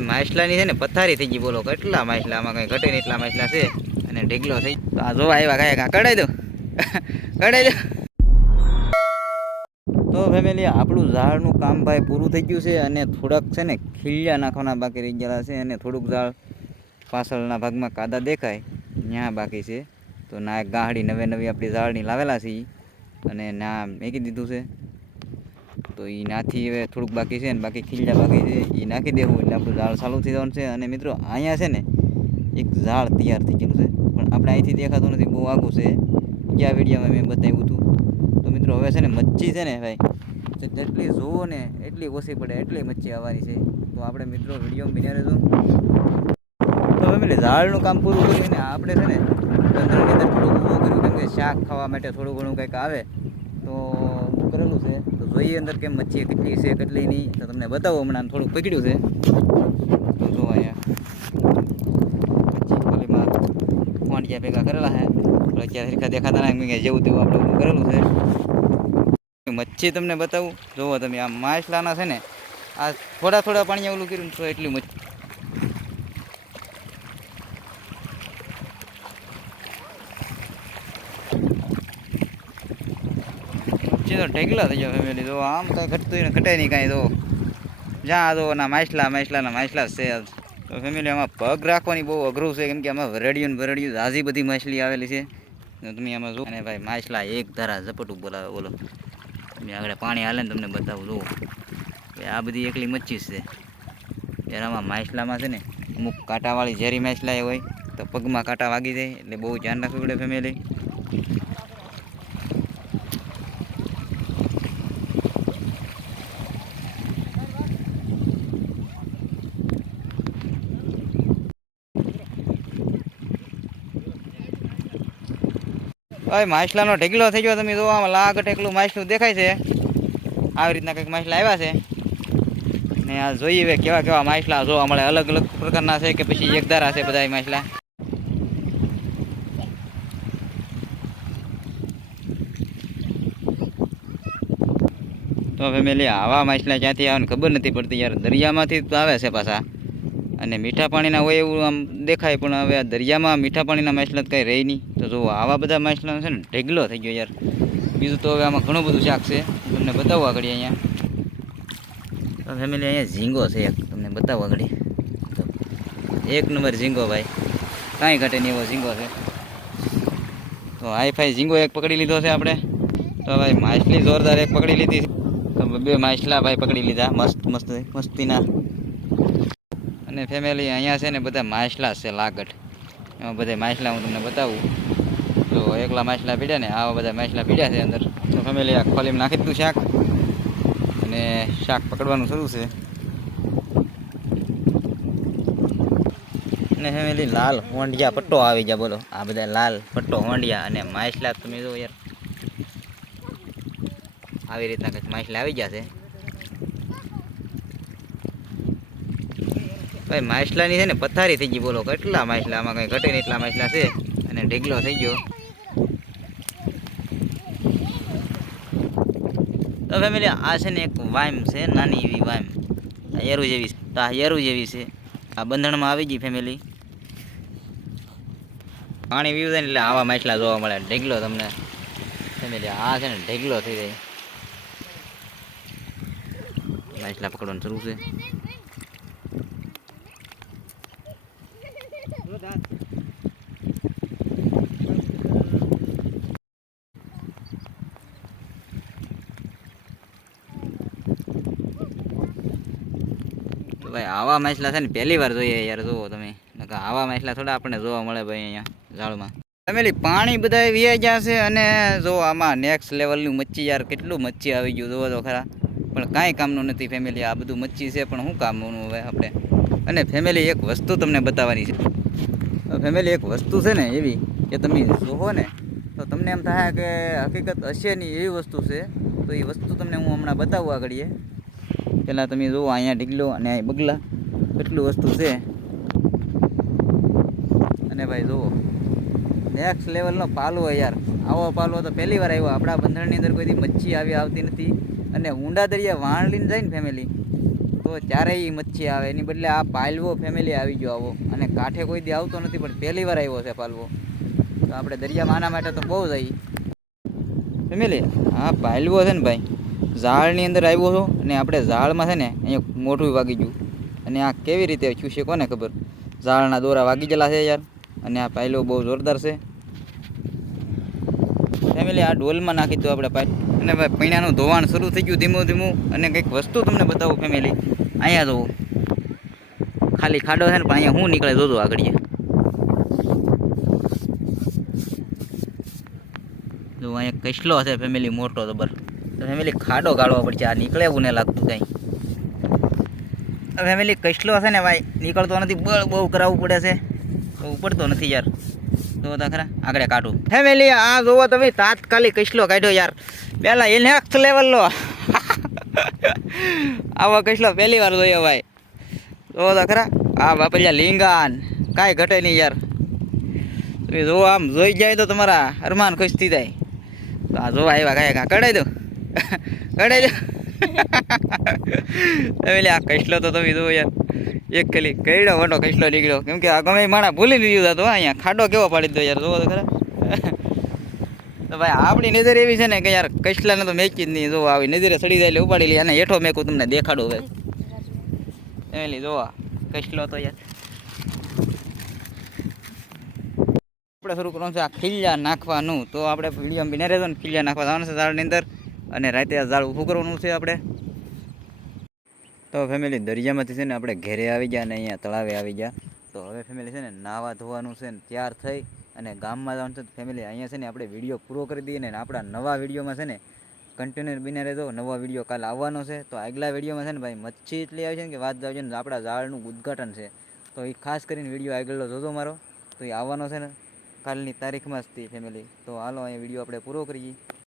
માછલાની છે ને પથારી થઈ ગઈ. બોલો કેટલા માછલા, આમાં કઈ ઘટે ને એટલા માછલા છે. અને ઢીગલો થઈ તો આ જોવા આવ્યા કાંઈ કઢાઈ દો કઢાઈ દો. તો ફેમિલી આપણું ઝાડનું કામ ભાઈ પૂરું થઈ ગયું છે. અને થોડાક છે ને ખીલિયા નાખવાના બાકી રહી ગયેલા છે. અને થોડુંક ઝાડ પાછળના ભાગમાં કાદા દેખાય ત્યાં બાકી છે. તો ના એક ગાહડી નવી આપણી ઝાડની લાવેલા છે અને ના મેકી દીધું છે. તો એ નાથી હવે થોડુંક બાકી છે ને બાકી ખીલિયા બાકી છે એ નાખી દેવું એટલે આપણું ઝાડ ચાલુ થઈ જવાનું છે. અને મિત્રો અહીંયા છે ને એક ઝાડ તૈયાર થઈ ગયેલું છે પણ આપણે અહીંથી દેખાતું નથી, બહુ આગું છે. ક્યાં વિડીયોમાં મેં બતાવ્યું હતું. તો મિત્રો હવે છે ને મચ્છી છે ને ભાઈ જેટલી જુઓ ને એટલી ઓછી પડે એટલી મચ્છી આવવાની છે. તો આપણે મિત્રો વિડીયોમાં બન્યા રહેજો. તો ફેમિલી ઝાડનું કામ પૂરું કર્યું ને આપણે છે ને ગંદરની અંદર થોડુંક ઊભું કર્યું, કેમ કે શાક ખાવા માટે થોડું ઘણું કંઈક આવે તો ઊભું કરેલું છે. તો જોઈએ અંદર કેમ મચ્છી કેટલી છે કેટલી નહીં તો તમને બતાવો. હમણાં થોડુંક પકડ્યું છે તો જો અહીંયા મચ્છી ખોલીમાં વાંડિયા ભેગા કરેલા છે. અત્યારે હરખા દેખાતા ના જેવું તેવું આપણે ઊભું કરેલું છે. મચ્છી તમને બતાવું, જુઓ તમે આ માછલાના છે ને આ થોડા પાણી ઓલું કર્યું તો એટલી મચ્છી તો ઢેગલા થઈ જાય ફેમિલી. તો આમ કાંઈ ઘટતું ને ઘટે નહીં કાંઈ. તો જ્યાં તો ના માછલા છે. તો ફેમિલી આમાં પગ રાખવાની બહુ અઘરું છે, કેમ કે આમાં ભરડિયું ઝાઝી બધી માછલી આવેલી છે. તમે આમાં જો અને ભાઈ માછલા એક ધારા ઝપટું બોલાવે. બોલો તમે આગળ પાણી હાલે ને તમને બતાવું. જુઓ આ બધી એકલી મચ્છી છે. ત્યારે આમાં માછલામાં છે ને અમુક કાંટાવાળી ઝેરી માછલા હોય તો પગમાં કાંટા વાગી જાય એટલે બહુ ધ્યાન રાખવું પડે ફેમિલી. ભાઈ માછલાનો ઢેગલો થઈ ગયો. તમે જો આમાં લાગટ એકલું માછલું દેખાય છે. આવી રીતના કંઈક માછલા આવ્યા છે ને આ જોઈએ હવે કેવા માછલા જોવા મળે. અલગ અલગ પ્રકારના છે કે પછી એકધારા છે બધા માછલા. તો ફેમિલી આવા માછલા ક્યાંથી આવે ખબર નથી પડતી યાર. દરિયામાંથી તો આવે છે પાછા અને મીઠા પાણીના હોય એવું આમ દેખાય, પણ હવે આ દરિયામાં મીઠા પાણીના માછલા કંઈ રહી નહીં. તો જો આવા બધા માછલા છે ને ઢેગલો થઈ ગયો યાર. બીજું તો હવે આમાં ઘણું બધું શાક છે, તમને બતાવવા આગળ અહીંયા. તો ફેમિલી અહીંયા ઝીંગો છે એક, તમને બતાવવા આગળ. એક નંબર ઝીંગો ભાઈ, કાંઈ ઘટે નહીં એવો ઝીંગો છે. તો હાઈફાઈ ઝીંગો એક પકડી લીધો છે આપણે. તો ભાઈ માછલી જોરદાર એક પકડી લીધી છે. તો બે માછલા ભાઈ પકડી લીધા મસ્તીના. અને ફેમિલી અહીંયા છે ને બધા માછલા છે લાગટ. એમાં બધા માછલા હું તમને બતાવું. તો એકલા માછલા પીડ્યા ને આવા બધા માછલા પીડ્યા છે અંદર. તો ફેમિલી આ ખોલીમાં નાખી દીધું શાક અને શાક પકડવાનું શરૂ છે. અને ફેમિલી લાલ હોંડિયા પટ્ટો આવી ગયા. બોલો આ બધા લાલ પટ્ટો હોંડિયા અને માછલા તમે જો યાર આવી રીતના કંઈક માછલા આવી ગયા છે. ભાઈ માછલાની છે ને પથારી થઈ ગઈ. બોલો કેટલા માછલા, આમાં કંઈ ઘટે ને એટલા માછલા છે. અને ઢેગલો થઈ ગયો. તો ફેમિલી આ છે ને એક વાઈમ છે, નાની એવી વાઈમ. આ એરું જેવી છે. તો આ એરું જેવી છે. આ બંધણમાં આવી ગઈ ફેમિલી. પાણી પીવું થાય ને એટલે આવા માછલા જોવા મળે. ઢેગલો તમને ફેમિલી આ છે ને ઢેગલો થઈ જાય. માછલા પકડવાનું શરૂ છે. ભાઈ આવા માછલા છે ને પહેલી વાર જોઈએ યાર. જુઓ તમે, આવા માછલા થોડા આપણને જોવા મળે ભાઈ અહીંયા ઝાડમાં. ફેમિલી પાણી બધા વ્યાઈ ગયા છે અને જો આમાં નેક્સ્ટ લેવલની મચ્છી યાર, કેટલું મચ્છી આવી ગયું જોવો તો ખરા. પણ કાંઈ કામનું નથી ફેમિલી. આ બધું મચ્છી છે પણ શું કામનું હવે આપણે. અને ફેમિલી એક વસ્તુ તમને બતાવવાની છે. ફેમિલી એક વસ્તુ છે ને એવી કે તમે જોવો ને તો તમને એમ થાય કે હકીકત હશે નહીં એવી વસ્તુ છે. તો એ વસ્તુ તમને હું હમણાં બતાવવા આગળીએ. પહેલાં તમે જુઓ અહીંયા ઢીગલો અને અહીં બગલા, કેટલું વસ્તુ છે. અને ભાઈ જુઓ નેક્સ્ટ લેવલનો પાલો યાર. આવો પાલો તો પહેલી વાર આવ્યો. આપણા બંધણની અંદર કોઈથી મચ્છી આવતી નથી. અને ઊંડા દરિયા વાણ લઈને જાય ને ફેમિલી તો ચારેય મચ્છી આવે, એની બદલે આ પાલવો ફેમિલી આવી ગયો આવો, અને કાંઠે કોઈ દી આવતો નથી પણ પહેલી વાર આવ્યો છે પાલવો. તો આપણે દરિયામાં આના માટે તો બહુ જઈએ ફેમિલી. હા પાલવો છે ને ભાઈ, ઝાડની અંદર આવ્યો છો, અને આપણે ઝાડમાં છે ને અહીંયા મોઢું વાગી ગયું, અને આ કેવી રીતે થયું છે કોને ખબર. ઝાડના દોરા વાગી ગયેલા છે યાર, અને આ પાયલો બહુ જોરદાર છે ફેમિલી. આ ડોલમાં નાખી દો આપણે પાઇપ, અને ભાઈ પૈણાનું ધોવાણ શરૂ થઈ ગયું ધીમું ધીમું. અને કંઈક વસ્તુ તમને બતાવું ફેમિલી, અહીંયા જુઓ ખાલી ખાડો છે ને, પણ અહીંયા શું નીકળે જોજો આગળ. જો અહીંયા કસલો છે ફેમિલી મોટો જબર. તો ફેમિલી ખાડો ગાળવો પડશે, આ નીકળે એવું નહીં લાગતું કાંઈ. ફેમિલી કસલો છે ને ભાઈ, નીકળતો નથી, બળ બહુ કરાવવું પડે છે, તો ઉપડતો નથી યાર. જોવો તો ખરા આગળ કાઢું ફેમિલી. આ જોવો તમે તાત્કાલિક કસલો કાઢ્યો યાર, પહેલાં એ નેક્સ્ટ લેવલનો આવો કસલો પહેલી વાર જોયો ભાઈ. જોવો તો ખરા આ બાપલિયા લીંગાન કાંઈ ઘટે નહીં યાર. તમે જોવો આમ જોઈ જાય તો તમારા અરમાન ખુશ થઈ જાય. તો આ જોવા આવ્યા કાંઈ કઢાઈ દો કઢાઈ દો ફેમિલી. આ કસલો તો તમે જોવો યાર, એક ખાલી કઈડો મોટો કસલો નીકળ્યો, કેમ કે આ ગમે માણા ભૂલી દીધું હતો. અહીંયા ખાડો કેવો પાડી દો યાર, જોવો તો ખરા. તો ભાઈ આપણી નજર એવી છે ને કે યાર કસલાને તો મેકી જ નહીં. જોવો આવી નજરે સડી જાય એટલે ઉપાડી લે, અને હેઠો મેકું તમને દેખાડું હવે ફેમિલી. જોવા કસલો તો યાર આપણે શરૂ કરવાનું છે આ ખીલ્યા નાખવાનું. તો આપણે વિડીયો બિના રહેતો ને ખીલ્યા નાખવા જવાનું છે ઝાડની અંદર, અને રાતે આ ઝાડ ઊભું કરવાનું છે આપણે. તો ફેમિલી દરિયામાંથી છે ને આપણે ઘેરે આવી ગયા, અને અહીંયા તળાવે આવી ગયા. તો હવે ફેમિલી છે ને નાહવા ધોવાનું છે ને તૈયાર થઈ અને ગામમાં જવાનું છે. ફેમિલી અહીંયા છે ને આપણે વિડીયો પૂરો કરી દઈએ, ને આપણા નવા વિડીયોમાં છે ને કન્ટિન્યુ બિના રહેતો. નવો વિડીયો કાલે આવવાનો છે. તો આગલા વિડીયોમાં છે ને ભાઈ મચ્છી એટલી આવી છે ને કે વાત જાવ છે ને, આપણા ઝાડનું ઉદ્ઘાટન છે. તો એ ખાસ કરીને વિડીયો આગળનો જોજો મારો, તો એ આવવાનો છે ને કાલની તારીખમાં જ ફેમિલી. તો હાલો અહીંયા વિડીયો આપણે પૂરો કરીએ.